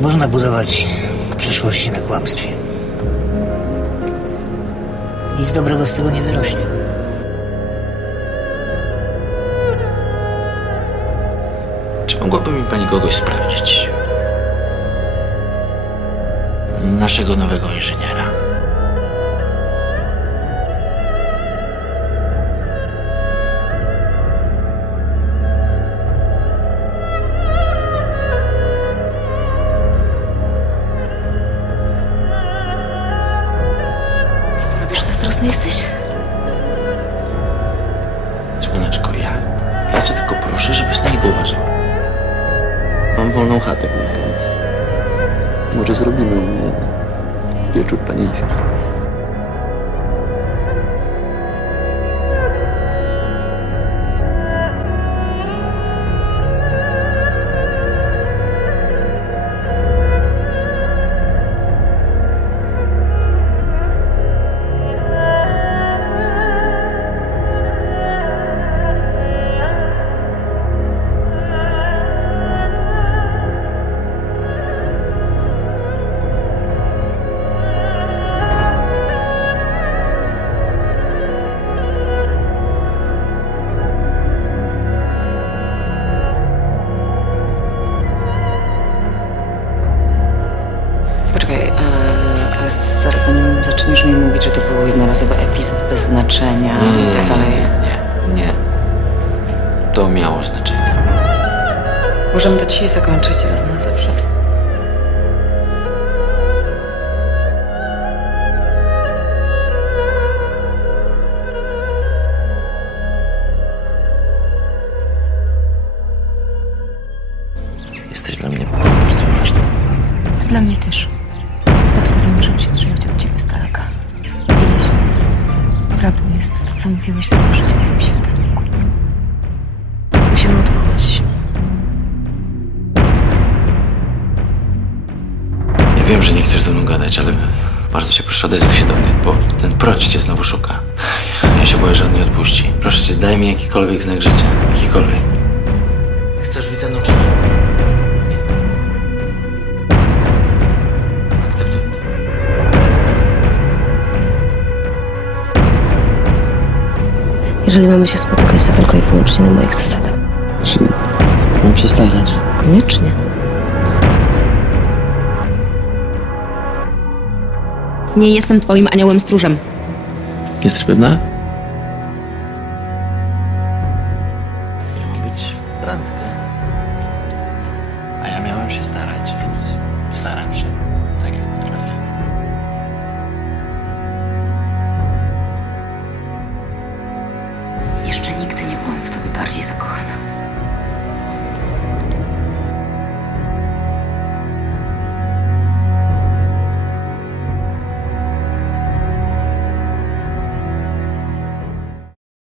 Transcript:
można budować przyszłości na kłamstwie. Nic dobrego z tego nie wyrośnie. Czy mogłaby mi pani kogoś sprawdzić? Naszego nowego inżyniera. Cię tylko proszę, żebyś na niego uważał. Mam wolną chatę w weekend. Może zrobimy u mnie wieczór panieński. Był jednorazowy epizod bez znaczenia i tak dalej. Nie, nie. To miało znaczenie. Możemy to dzisiaj zakończyć raz na zawsze. Jesteś dla mnie po prostu ważna. Ty dla mnie też. Dlatego zamierzam się trzymać co mówiłeś, proszę cię, daj mi święty spokój. Musimy odwołać. Ja wiem, że nie chcesz ze mną gadać, ale bardzo cię proszę, odezwij się do mnie, bo ten proć cię znowu szuka. Ja się boję, że on nie odpuści. Proszę cię, daj mi jakikolwiek znak życia. Jakikolwiek. Chcesz być ze mną, czy Jeżeli mamy się spotykać, to tylko i wyłącznie na moich zasadach. Czyli mam się starać. Koniecznie. Nie jestem twoim aniołem stróżem. Jesteś pewna? Miała być randka. A ja miałem się starać, więc staram się. Барди закохана.